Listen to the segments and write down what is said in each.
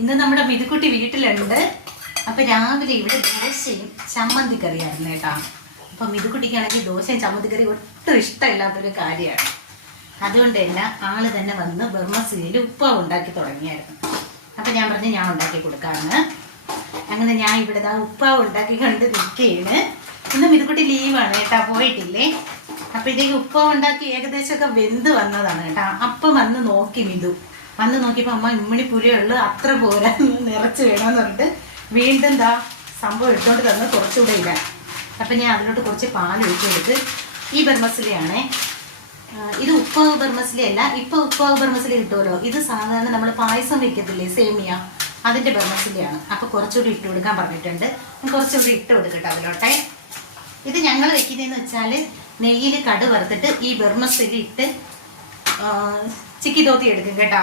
ഇന്ന് നമ്മുടെ മിതുക്കുട്ടി വീട്ടിലുണ്ട്. അപ്പൊ രാവിലെ ഇവിടെ ദോശയും ചമ്മന്തി കറിയായിരുന്നു കേട്ടാ. അപ്പൊ മിതുക്കുട്ടിക്കാണെങ്കിൽ ദോശയും ചമ്മന്തി കറി ഒട്ടും ഇഷ്ടമില്ലാത്തൊരു കാര്യമാണ്. അതുകൊണ്ട് തന്നെ ആൾ തന്നെ വന്ന് ബർമസിയിൽ ഉപ്പാവ് ഉണ്ടാക്കി തുടങ്ങിയായിരുന്നു. അപ്പൊ ഞാൻ പറഞ്ഞു ഞാൻ ഉണ്ടാക്കി കൊടുക്കാമെന്ന് അങ്ങനെ ഞാൻ ഇവിടെ ആ ഉപ്പാവ് ഉണ്ടാക്കി കണ്ട് നിൽക്കുകയാണ്. ഇന്ന് മിതുക്കുട്ടി ലീവാണ് കേട്ടാ പോയിട്ടില്ലേ? അപ്പോഴത്തേക്ക് ഉപ്പാവ് ഉണ്ടാക്കി ഏകദേശമൊക്കെ വെന്ത് വന്നതാണ് കേട്ടാ. അപ്പം വന്ന് നോക്കി മിതു വന്ന് നോക്കിയപ്പോ അമ്മ ഇമ്മണി പുലിയുള്ളു അത്ര പോരാ നിറച്ച് വേണമെന്ന് പറഞ്ഞിട്ട് വീണ്ടും ദാ സംഭവം എടുത്തോണ്ട് തന്ന് കുറച്ചുകൂടെ ഇടാൻ അപ്പൊ ഞാൻ അതിലോട്ട് കുറച്ച് പാൽ ഒഴിച്ചെടുത്ത് ഈ ബർമസിലയാണേ. ഇത് ഉപ്പാവ് ബർമസിലി അല്ല ഇപ്പൊ ഉപ്പാവ് ബർമസില കിട്ടുമല്ലോ. ഇത് സാധാരണ നമ്മൾ പായസം വെക്കത്തില്ലേ സേമിയ അതിന്റെ ബർമസിലയാണ്. അപ്പൊ കുറച്ചുകൂടി ഇട്ട് കൊടുക്കാൻ പറഞ്ഞിട്ടുണ്ട്. കുറച്ചുകൂടി ഇട്ട് കൊടുക്കട്ടെ അതിലോട്ടെ. ഇത് ഞങ്ങൾ വെക്കുന്നതെന്ന് വെച്ചാൽ നെയ്യിൽ കട് വറുത്തിട്ട് ഈ ബർമസിലി ഇട്ട് ചിക്കി തോത്തി എടുക്കും കേട്ടാ.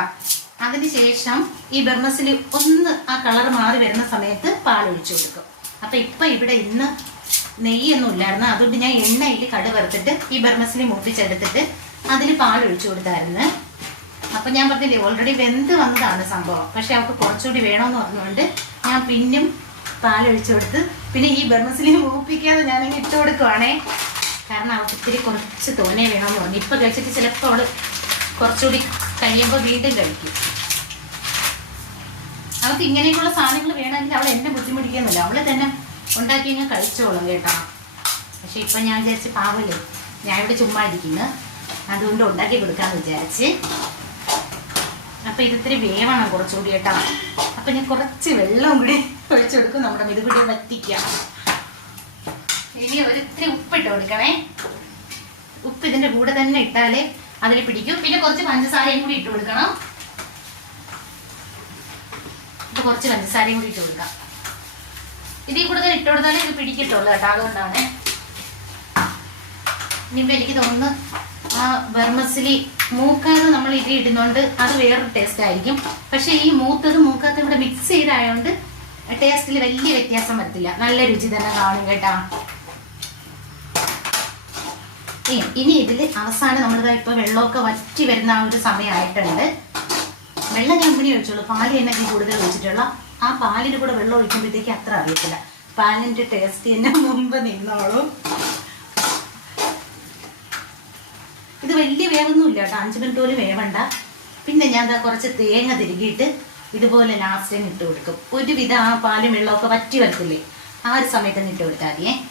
അതിനുശേഷം ഈ ബർമസിൽ ഒന്ന് ആ കളർ മാറി വരുന്ന സമയത്ത് പാൽ ഒഴിച്ചു കൊടുക്കും. അപ്പൊ ഇപ്പൊ ഇവിടെ ഇന്ന് നെയ്യൊന്നും ഇല്ലായിരുന്നു. അതുകൊണ്ട് ഞാൻ എണ്ണയിൽ കടു വറുത്തിട്ട് ഈ ബർമസിനെ മൂപ്പിച്ചെടുത്തിട്ട് അതിൽ പാൽ ഒഴിച്ചു കൊടുത്തായിരുന്നു. അപ്പൊ ഞാൻ പറഞ്ഞില്ലേ ഓൾറെഡി വെന്ത് വന്നതാണ് സംഭവം. പക്ഷെ അവൾക്ക് കുറച്ചുകൂടി വേണമെന്ന് പറഞ്ഞുകൊണ്ട് ഞാൻ പിന്നും പാൽ ഒഴിച്ചു കൊടുത്ത് പിന്നെ ഈ ബർമസിനെ മൂപ്പിക്കാതെ ഞാനങ്ങ് ഇട്ട് കൊടുക്കുവാണേ. കാരണം അവൾക്ക് ഇത്തിരി കുറച്ച് തോനെ വേണമെന്ന് പറഞ്ഞു. ഇപ്പൊ കഴിച്ചിട്ട് ചിലപ്പോൾ അവൾ കുറച്ചുകൂടി കഴിയുമ്പോൾ വീണ്ടും കഴിക്കും. അവൾക്ക് ഇങ്ങനെയൊക്കെയുള്ള സാധനങ്ങൾ വേണമെങ്കിൽ അവൾ എന്നെ ബുദ്ധിമുട്ടിക്കുന്നില്ല അവൾ തന്നെ ഉണ്ടാക്കി ഞാൻ കഴിച്ചോളും കേട്ടോ. പക്ഷെ ഇപ്പൊ ഞാൻ വിചാരിച്ച് പാവല്ലേ ഞാൻ ഇവിടെ ചുമ്മാ ഇരിക്കുന്നു. അതുകൊണ്ട് ഉണ്ടാക്കി കൊടുക്കാന്ന് വിചാരിച്ച്. അപ്പൊ ഇതിത്തിരി വേവണം കുറച്ചുകൂടി കേട്ടോ. അപ്പൊ ഞാൻ കുറച്ച് വെള്ളം കൂടി ഒഴിച്ചു കൊടുക്കും. നമ്മുടെ മെതുകുടിയെ വറ്റിക്കാം ഇനി ഒരിത്തിരി ഉപ്പിട്ട് കൊടുക്കണേ. ഉപ്പ് ഇതിന്റെ കൂടെ തന്നെ ഇട്ടാലേ അതിൽ പിടിക്കും. പിന്നെ കുറച്ച് പഞ്ചസാരയും കൂടി ഇട്ട് കൊടുക്കണം. ഇപ്പൊ കുറച്ച് പഞ്ചസാരയും കൂടി ഇട്ട് കൊടുക്കാം. ഇതിൽ കൂടുതൽ ഇട്ട് കൊടുത്താലേ ഇത് പിടിക്കട്ടുള്ളൂ കേട്ടോ അതുകൊണ്ടാണ്. ഇനിയിപ്പോ എനിക്ക് തോന്നുന്നു ആ ബർമസിലി മൂക്കാതെ നമ്മൾ ഇത് ഇടുന്നോണ്ട് അത് വേറൊരു ടേസ്റ്റ് ആയിരിക്കും. പക്ഷെ ഈ മൂത്തത് മൂക്കാത്ത ഇവിടെ മിക്സ് ചെയ്തായോണ്ട് ടേസ്റ്റിൽ വലിയ വ്യത്യാസം വരത്തില്ല. നല്ല രുചി തന്നെ കാണും കേട്ടാ. ഇനി- ഇതിൽ അവസാനം നമ്മളിതാ ഇപ്പൊ വെള്ളമൊക്കെ വറ്റി വരുന്ന ആ ഒരു സമയമായിട്ടുണ്ട്. വെള്ളം ഞാൻ ഇങ്ങനെ ഒഴിച്ചുള്ളൂ. പാൽ തന്നെ കൂടുതൽ ഒഴിച്ചിട്ടുള്ള ആ പാലിന് കൂടെ വെള്ളം ഒഴിക്കുമ്പോഴത്തേക്ക് അത്ര അറിയത്തില്ല. പാലിന്റെ ടേസ്റ്റ് തന്നെ മുമ്പ് നിന്നോളും. ഇത് വലിയ വേവൊന്നും ഇല്ല കേട്ടോ. അഞ്ച് മിനിറ്റ് പോലും വേവണ്ട. പിന്നെ ഞാൻ ദാ കുറച്ച് തേങ്ങ തിരുകിയിട്ട് ഇതുപോലെ ലാസ്റ്റ് ഇട്ട് കൊടുക്കും. ഒരുവിധം ആ പാലും വെള്ളമൊക്കെ വറ്റി വരത്തില്ലേ? ആ ഒരു സമയത്ത് ഇട്ട് കൊടുത്താൽ മതിയേ.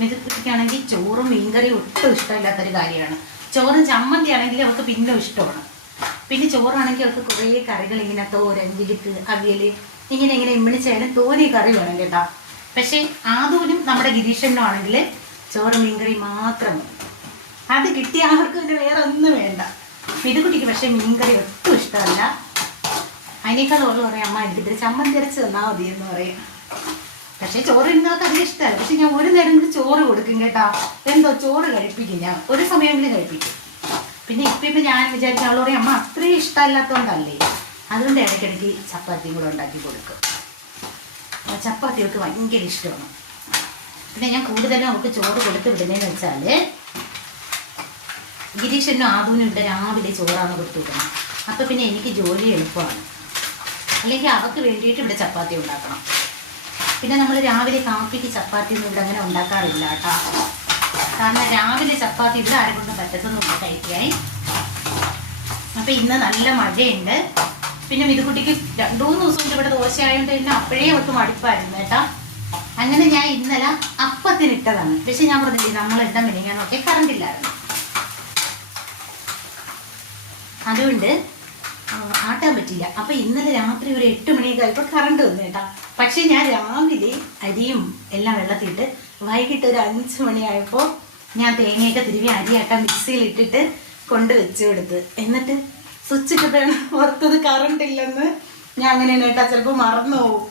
മിതുക്കുട്ടിക്കാണെങ്കിൽ ചോറും മീൻകറിയും ഒട്ടും ഇഷ്ടമില്ലാത്തൊരു കാര്യമാണ്. ചോറും ചമ്മന്തി ആണെങ്കിൽ അവൾക്ക് പിന്നെ ഇഷ്ടമാണ്. പിന്നെ ചോറാണെങ്കിൽ അവൾക്ക് കുറേ കറികൾ ഇങ്ങനെ തോരൻ വിരുക്ക് അവിയൽ ഇങ്ങനെ ഇങ്ങനെ ഇമ്മിണിച്ചായാലും തോനെ കറി വേണം കേട്ടോ. പക്ഷേ ആദൂനും നമ്മുടെ ഗിരീഷനും ആണെങ്കിൽ ചോറ് മീൻകറി മാത്രം മതി. അത് കിട്ടിയ അവർക്ക് പിന്നെ വേറെ ഒന്നും വേണ്ട. മിതുകുട്ടിക്ക് പക്ഷേ മീൻകറി ഒട്ടും ഇഷ്ടമല്ല. അതിനേക്കാൾ ഉള്ളു പറയാം അമ്മ എനിക്ക് ഇത്തിരി ചമ്മന്തി അരച്ച് തന്നാൽ മതി എന്ന് പറയും. പക്ഷെ ചോറ് ഇന്നൊക്കെ അധികം ഇഷ്ടമല്ല. പക്ഷെ ഞാൻ ഒരു നേരം ചോറ് കൊടുക്കും കേട്ടാ. എന്തോ ചോറ് കഴിപ്പിക്കും ഞാൻ. ഒരു സമയമെങ്കിലും കഴിപ്പിക്കും. പിന്നെ ഇപ്പൊ ഇപ്പൊ ഞാൻ വിചാരിച്ച അവളോട് അമ്മ അത്രയും ഇഷ്ടമല്ലാത്തോണ്ടല്ലേ? അതുകൊണ്ട് ഇടയ്ക്കിടയ്ക്ക് ചപ്പാത്തിയും കൂടെ ഉണ്ടാക്കി കൊടുക്കും. ആ ചപ്പാത്തി അവൾക്ക് ഭയങ്കര ഇഷ്ടമാണ്. പിന്നെ ഞാൻ കൂടുതലും അവൾക്ക് ചോറ് കൊടുത്ത് വിടുന്നതെന്ന് വെച്ചാൽ ഗിരീഷനും ആദൂനും ഇവിടെ രാവിലെ ചോറാണ് കൊടുത്തു വിടുന്നത്. അപ്പൊ പിന്നെ എനിക്ക് ജോലി എളുപ്പമാണ്. അല്ലെങ്കിൽ അവർക്ക് വേണ്ടിയിട്ട് ഇവിടെ ചപ്പാത്തി ഉണ്ടാക്കണം. പിന്നെ നമ്മൾ രാവിലെ കാപ്പിക്ക് ചപ്പാത്തി ഒന്നും ഇവിടെ അങ്ങനെ ഉണ്ടാക്കാറില്ല കേട്ടോ. കാരണം രാവിലെ ചപ്പാത്തി ഇവിടെ ആരെ കൊണ്ടും പറ്റത്തൊന്നുമില്ല കഴിക്കായി അപ്പൊ ഇന്ന് നല്ല മഴയുണ്ട്. പിന്നെ മിതുക്കുട്ടിക്ക് രണ്ടുമൂന്ന് ദിവസം കൊണ്ട് ഇവിടെ ദോശ ആയതുകൊണ്ട് തന്നെ അപ്പോഴേ ഒട്ടും മടുപ്പായിരുന്നു കേട്ടോ. അങ്ങനെ ഞാൻ ഇന്നലെ അപ്പത്തിനിട്ടതാണ് പക്ഷെ ഞാൻ പറഞ്ഞില്ലേ നമ്മൾ എന്താ മിനിങ്ങാന്നൊക്കെ കറണ്ട് ഇല്ലായിരുന്നു. അതുകൊണ്ട് ആട്ടാൻ പറ്റില്ല അപ്പൊ ഇന്നലെ രാത്രി ഒരു എട്ട് മണിയൊക്കെ ആയപ്പോൾ കറണ്ട് വന്നു കേട്ടാ. പക്ഷെ ഞാൻ രാവിലെ അരിയും എല്ലാം വെള്ളത്തിയിട്ട് വൈകിട്ട് ഒരു അഞ്ച് മണിയായപ്പോൾ ഞാൻ തേങ്ങയൊക്കെ തിരുവി അരിയാക്കാൻ മിക്സിയിൽ ഇട്ടിട്ട് കൊണ്ട് വെച്ചു കൊടുത്ത്. എന്നിട്ട് സ്വിച്ച് ഇട്ടപ്പോഴാണ് ഓർത്തത് കറണ്ട് ഇല്ലെന്ന്. ഞാൻ അങ്ങനെ കേട്ടാ ചിലപ്പോൾ മറന്നു പോകും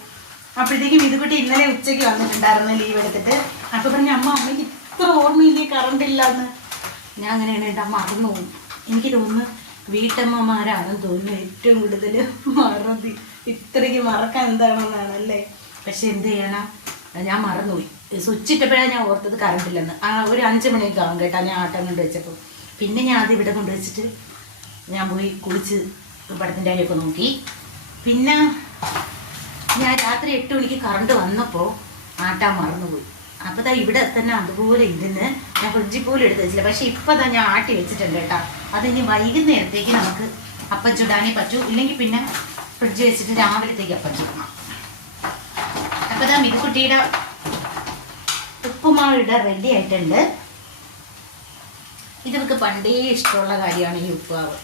അപ്പോഴത്തേക്കും ഇതുകുട്ടി ഇന്നലെ ഉച്ചയ്ക്ക് വന്നിട്ടുണ്ടായിരുന്നു ലീവ് എടുത്തിട്ട്. അപ്പൊ പറഞ്ഞു അമ്മ അമ്മയ്ക്ക് ഇത്ര ഓർമ്മയില്ലേ കറണ്ട് ഇല്ലെന്ന്? ഞാൻ അങ്ങനെയാണ് കേട്ടാ മറന്നു പോകും എനിക്ക് തോന്നുന്നു വീട്ടമ്മമാരാണെന്ന് തോന്നുന്നു ഏറ്റവും കൂടുതൽ മറതി ഇത്രയ്ക്ക് മറക്കാൻ എന്താണെന്നാണ് അല്ലേ പക്ഷെ എന്ത് ചെയ്യണം? ഞാൻ മറന്നുപോയി. സ്വിച്ച് ഇട്ടപ്പോഴാണ് ഞാൻ ഓർത്തത് കറണ്ട് ഇല്ലെന്ന് ആ ഒരു അഞ്ച് മണിയൊക്കെ ആവും കേട്ടാ ഞാൻ ആട്ടം കൊണ്ട് വെച്ചപ്പോൾ. പിന്നെ ഞാൻ അത് ഇവിടെ കൊണ്ട് വെച്ചിട്ട് ഞാൻ പോയി കുളിച്ച് പടത്തിന്റെ അടിയൊക്കെ നോക്കി. പിന്നെ ഞാൻ രാത്രി എട്ട് മണിക്ക് കറണ്ട് വന്നപ്പോൾ ആട്ടാൻ മറന്നുപോയി. അപ്പോൾ ഇവിടെ തന്നെ അതുപോലെ ഇരുന്ന് ഞാൻ ഫ്രിഡ്ജിൽ പോലും എടുത്ത് വെച്ചില്ല. പക്ഷേ ഇപ്പം ഞാൻ ആട്ടി വെച്ചിട്ടുണ്ട് കേട്ടോ. അത് ഇനി വൈകുന്നേരത്തേക്ക് നമുക്ക് അപ്പം ചുടാനേ പറ്റൂ. ഇല്ലെങ്കിൽ പിന്നെ ഫ്രിഡ്ജ് വെച്ചിട്ട് രാവിലത്തേക്ക് അപ്പം ചുടണം. അപ്പോൾ ഇതാ മിതുക്കുട്ടിയുടെ ഉപ്പുമാവിടെ റെഡി ആയിട്ടുണ്ട്. ഇതൊക്കെ പണ്ടേ ഇഷ്ടമുള്ള കാര്യമാണ് ഈ ഉപ്പുമാവ്.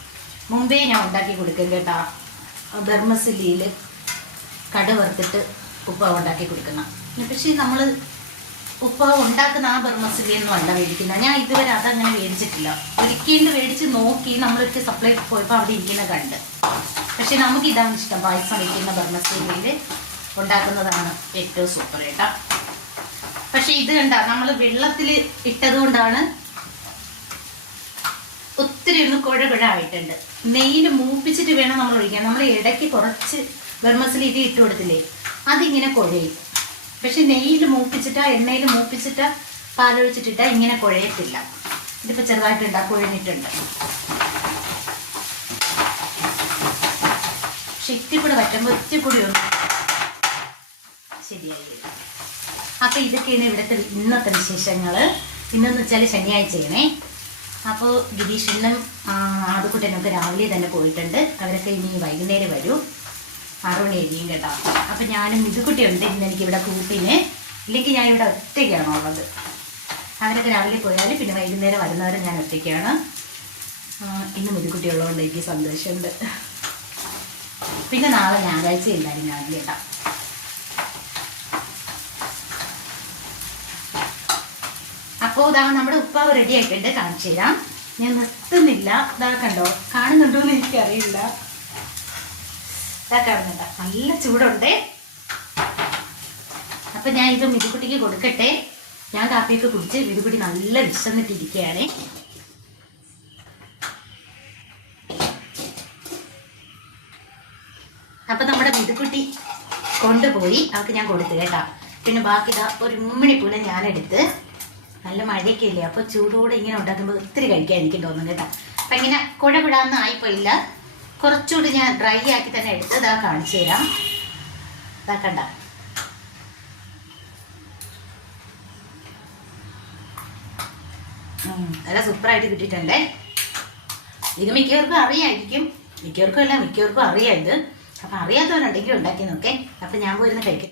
മുമ്പേ ഞാൻ ഉണ്ടാക്കി കൊടുക്കും കേട്ടാ. ധർമ്മസില്ലിയിൽ കട വറുത്തിട്ട് ഉപ്പുമാവ് ഉണ്ടാക്കി കൊടുക്കണം പക്ഷേ നമ്മൾ ഉപ്പാവ് ഉണ്ടാക്കുന്ന ആ ബർമസിലി ഒന്നും അല്ല മേടിക്കുന്നത്. ഞാൻ ഇതുവരെ അതങ്ങനെ മേടിച്ചിട്ടില്ല. ഒരിക്കലും മേടിച്ച് നോക്കി നമ്മളൊക്കെ സപ്ലൈ പോയപ്പോൾ അവിടെ ഇരിക്കുന്ന കണ്ട്. പക്ഷെ നമുക്ക് ഇതാണ് ഇഷ്ടം. പായസം വയ്ക്കുന്ന ബർമസിലിയിൽ ഉണ്ടാക്കുന്നതാണ് ഏറ്റവും സൂപ്പർ കേട്ടോ പക്ഷെ ഇത് കണ്ട നമ്മൾ വെള്ളത്തിൽ ഇട്ടത് കൊണ്ടാണ് ഒത്തിരി ഒന്ന് കുഴ കുഴ ആയിട്ടുണ്ട് നെയ്യിൽ മൂപ്പിച്ചിട്ട് വേണം നമ്മൾ ഒഴിക്കാൻ. നമ്മൾ ഇടയ്ക്ക് കുറച്ച് ബർമസിലി ഇത് ഇട്ട് കൊടുത്തില്ലേ? അതിങ്ങനെ കുഴയും. പക്ഷെ നെയ്യിൽ മൂപ്പിച്ചിട്ടാ എണ്ണയിൽ മൂപ്പിച്ചിട്ട് പാലൊഴിച്ചിട്ടിട്ടാ ഇങ്ങനെ കുഴയത്തില്ല. ഇതിപ്പോ ചെറുതായിട്ടുണ്ട് കുഴഞ്ഞിട്ടുണ്ട്. പക്ഷെ ഇത്തിരി കൂടെ പറ്റുമ്പോൾ ഇത്തിക്കൂടി ഒന്ന് ശരിയായി വരും. അപ്പോൾ ഇതൊക്കെയാണ് ഇവിടുത്തെ ഇന്നത്തെ വിശേഷങ്ങൾ ഇന്നെന്ന് വെച്ചാൽ ശനിയാഴ്ചയാണേ. അപ്പോൾ ഗിരീഷനും ആദ്യക്കുട്ടനൊക്കെ രാവിലെ തന്നെ പോയിട്ടുണ്ട്. അവരൊക്കെ ഇനി വൈകുന്നേരം വരൂ. ആറു എഴുതിയും കേട്ടോ. അപ്പം ഞാനും മിതുക്കുട്ടിയുണ്ട് ഇന്ന് എനിക്ക് ഇവിടെ കൂട്ടിന്. ഇല്ലെങ്കിൽ ഞാൻ ഇവിടെ ഒറ്റയ്ക്കാണ് ഉള്ളത്. അവരൊക്കെ രാവിലെ പോയാൽ പിന്നെ വൈകുന്നേരം വരുന്നവരെ ഞാൻ ഒറ്റയ്ക്കാണ്. ഇന്ന് മുതുകുട്ടി ഉള്ളതുകൊണ്ട് എനിക്ക് സന്തോഷമുണ്ട്. പിന്നെ നാളെ ഞായറാഴ്ച എല്ലാവരും ഞാൻ കേട്ടോ. അപ്പോൾ ഇതാ നമ്മുടെ ഉപ്പാവ് റെഡി ആയിട്ടുണ്ട്. കാണിച്ചു തരാം ഞാൻ നിർത്തുന്നില്ല. ഇതാ കണ്ടോ? കാണുന്നുണ്ടോ എന്ന് എനിക്കറിയില്ല. ഇതാ കാണുന്നുണ്ട നല്ല ചൂടുണ്ട്. അപ്പൊ ഞാൻ ഇത് മിതുക്കുട്ടിക്ക് കൊടുക്കട്ടെ. ഞാൻ കാപ്പിയൊക്കെ കുടിച്ച് മിതുക്കുട്ടി നല്ല വിശന്നിട്ടിരിക്കുകയാണ്. അപ്പൊ നമ്മുടെ മിതുക്കുട്ടി കൊണ്ടുപോയി. അവൾക്ക് ഞാൻ കൊടുത്തു കേട്ടാ. പിന്നെ ബാക്കി ഇതാ ഒരു ഉമ്മണി പോലെ ഞാനെടുത്ത് നല്ല മഴയൊക്കെ ഇല്ലേ അപ്പൊ ചൂടോടെ ഇങ്ങനെ ഉണ്ടാക്കുമ്പോൾ ഒത്തിരി കഴിക്കാൻ എനിക്ക് തോന്നും കേട്ടോ. അപ്പൊ ഇങ്ങനെ കുഴ കുഴാന്ന് ആയിപ്പോയില്ല. കുറച്ചുകൂടി ഞാൻ ഡ്രൈ ആക്കി തന്നെ എടുത്ത് ഇതാ കാണിച്ചു തരാം. ഇതാ കണ്ട. നല്ല സൂപ്പറായിട്ട് കിട്ടിയിട്ടല്ലേ ഇത് മിക്കവർക്കും അറിയായിരിക്കും. മിക്കവർക്കും അല്ല മിക്കവർക്കും അറിയാം ഇത്. അപ്പം അറിയാത്തവരുണ്ടെങ്കിൽ ഉണ്ടാക്കി നോക്കേ അപ്പം ഞാൻ പോയിരുന്ന് കഴിക്കട്ടെ.